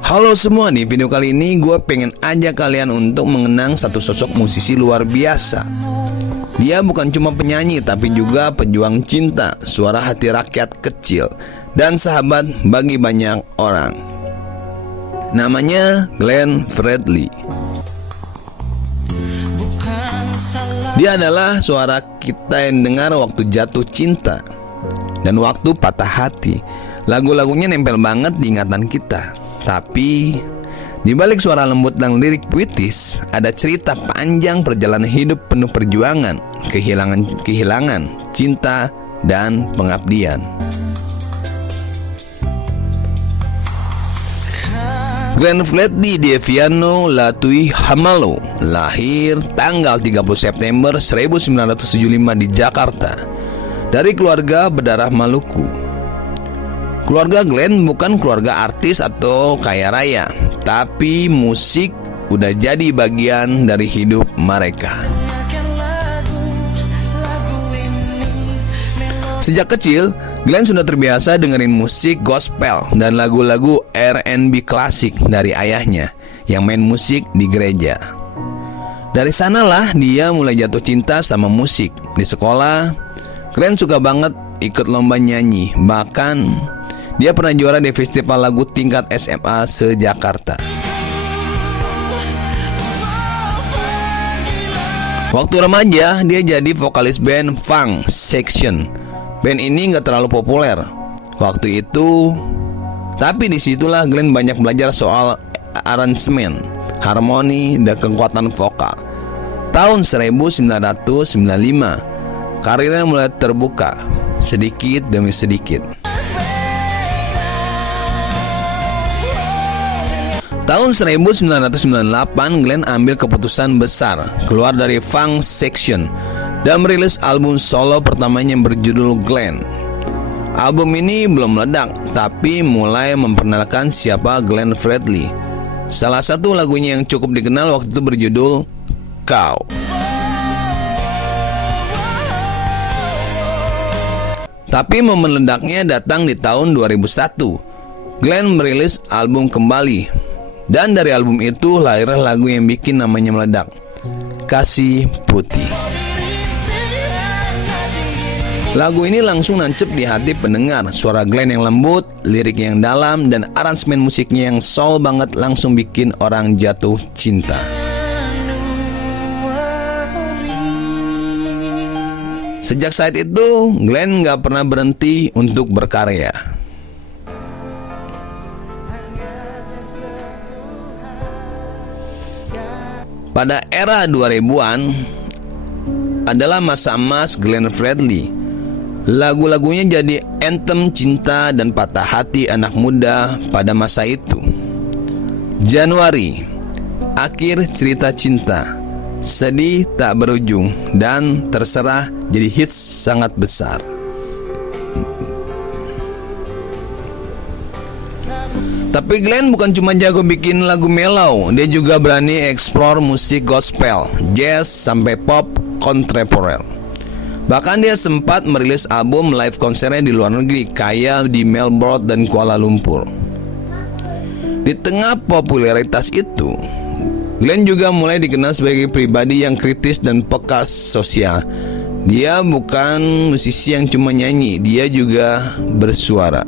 Halo semua, di video kali ini gue pengen ajak kalian untuk mengenang satu sosok musisi luar biasa. Dia bukan cuma penyanyi tapi juga pejuang cinta, suara hati rakyat kecil, dan sahabat bagi banyak orang. Namanya Glenn Fredly. Dia adalah suara kita yang dengar waktu jatuh cinta dan waktu patah hati. Lagu-lagunya nempel banget di ingatan kita. Tapi di balik suara lembut dan lirik puitis ada cerita panjang perjalanan hidup penuh perjuangan, kehilangan, cinta, dan pengabdian. Glenn Fredly Deviano Latui Hamalo lahir tanggal 30 September 1975 di Jakarta dari keluarga berdarah Maluku. Keluarga Glenn bukan keluarga artis atau kaya raya, tapi musik udah jadi bagian dari hidup mereka. Sejak kecil, Glenn sudah terbiasa dengerin musik gospel dan lagu-lagu R&B klasik dari ayahnya yang main musik di gereja. Dari sanalah dia mulai jatuh cinta sama musik. Di sekolah, Glenn suka banget ikut lomba nyanyi, bahkan dia pernah juara di festival lagu tingkat SMA se-Jakarta. Waktu remaja, dia jadi vokalis band Funk Section. Band ini gak terlalu populer waktu itu, tapi disitulah Glenn banyak belajar soal aransemen, harmoni, dan kekuatan vokal. Tahun 1995, karirnya mulai terbuka sedikit demi sedikit. Tahun 1998, Glenn ambil keputusan besar, keluar dari Funk Section dan merilis album solo pertamanya yang berjudul Glenn. Album ini belum meledak, tapi mulai memperkenalkan siapa Glenn Fredly. Salah satu lagunya yang cukup dikenal waktu itu berjudul Kau. Tapi momen meledaknya datang di tahun 2001. Glenn merilis album kembali. Dan dari album itu lahirlah lagu yang bikin namanya meledak, Kasih Putih. Lagu ini langsung nancep di hati pendengar. Suara Glenn yang lembut, lirik yang dalam, dan aransemen musiknya yang soul banget langsung bikin orang jatuh cinta. Sejak saat itu, Glenn gak pernah berhenti untuk berkarya. Pada era 2000-an adalah masa emas Glenn Fredly. Lagu-lagunya jadi anthem cinta dan patah hati anak muda pada masa itu. Januari, Akhir Cerita Cinta, Sedih Tak Berujung, dan Terserah jadi hits sangat besar. Tapi Glenn bukan cuma jago bikin lagu mellow, dia juga berani eksplor musik gospel, jazz, sampai pop kontemporer. Bahkan dia sempat merilis album live konsernya di luar negeri, kayak di Melbourne dan Kuala Lumpur. Di tengah popularitas itu, Glenn juga mulai dikenal sebagai pribadi yang kritis dan peka sosial. Dia bukan musisi yang cuma nyanyi, dia juga bersuara.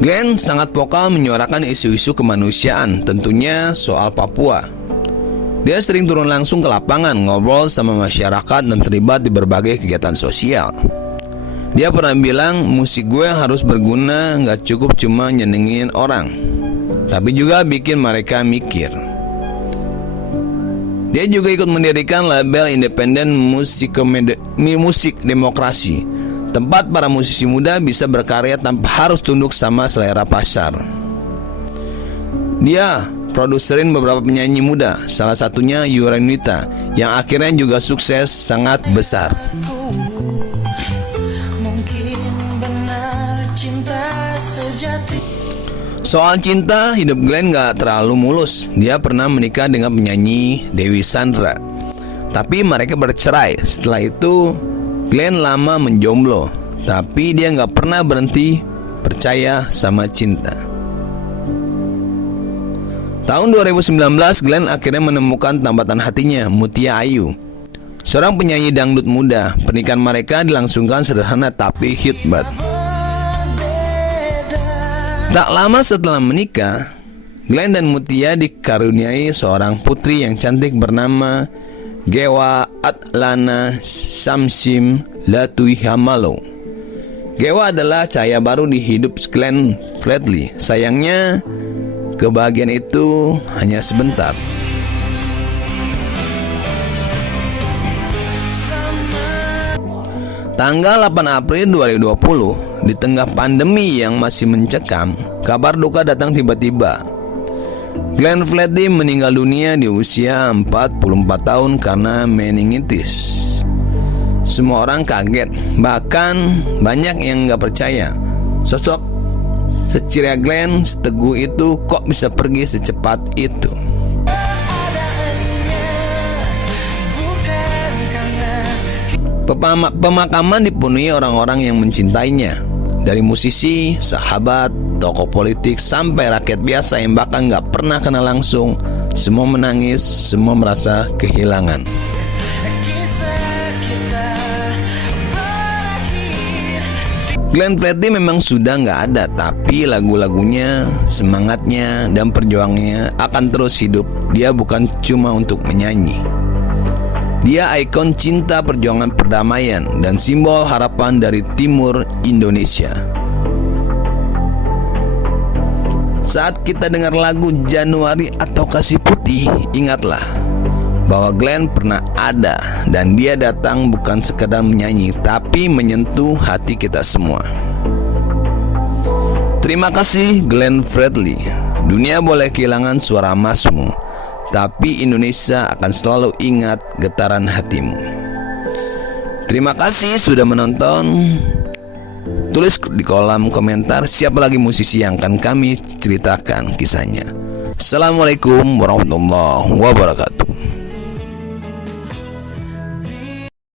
Glenn sangat vokal menyuarakan isu-isu kemanusiaan, tentunya soal Papua. Dia sering turun langsung ke lapangan, ngobrol sama masyarakat, dan terlibat di berbagai kegiatan sosial. Dia pernah bilang, musik gue harus berguna, gak cukup cuma nyenengin orang, tapi juga bikin mereka mikir. Dia juga ikut mendirikan label independen musik demokrasi, tempat para musisi muda bisa berkarya tanpa harus tunduk sama selera pasar. Dia produserin beberapa penyanyi muda, salah satunya Yuranita, yang akhirnya juga sukses sangat besar. Soal cinta, hidup Glenn gak terlalu mulus. Dia pernah menikah dengan penyanyi Dewi Sandra, tapi mereka bercerai. Setelah itu Glenn lama menjomblo, tapi dia nggak pernah berhenti percaya sama cinta. Tahun 2019, Glenn akhirnya menemukan tambatan hatinya, Mutia Ayu, seorang penyanyi dangdut muda. Pernikahan mereka dilangsungkan sederhana tapi hebat. Tak lama setelah menikah, Glenn dan Mutia dikaruniai seorang putri yang cantik bernama Gewa Atlana Samsim Latuihamalo. Gewa adalah cahaya baru di hidup Glenn Fredly. Sayangnya, kebahagiaan itu hanya sebentar. Tanggal 8 April 2020, di tengah pandemi yang masih mencekam, kabar duka datang tiba-tiba. Glenn Fredly meninggal dunia di usia 44 tahun karena meningitis. Semua orang kaget, bahkan banyak yang gak percaya. Sosok seceria Glenn, seteguh itu, kok bisa pergi secepat itu. Pemakaman dipenuhi orang-orang yang mencintainya, dari musisi, sahabat, tokoh politik, sampai rakyat biasa yang bahkan gak pernah kenal langsung. Semua menangis, semua merasa kehilangan. Glenn Fredly memang sudah gak ada, tapi lagu-lagunya, semangatnya, dan perjuangannya akan terus hidup. Dia bukan cuma untuk menyanyi. Dia ikon cinta, perjuangan perdamaian, dan simbol harapan dari timur Indonesia. Saat kita dengar lagu Januari atau Kasih Putih, ingatlah bahwa Glenn pernah ada, dan dia datang bukan sekedar menyanyi, tapi menyentuh hati kita semua. Terima kasih Glenn Fredly. Dunia boleh kehilangan suara emasmu, tapi Indonesia akan selalu ingat getaran hatimu. Terima kasih sudah menonton. Tulis di kolom komentar siapa lagi musisi yang akan kami ceritakan kisahnya. Assalamualaikum warahmatullahi wabarakatuh.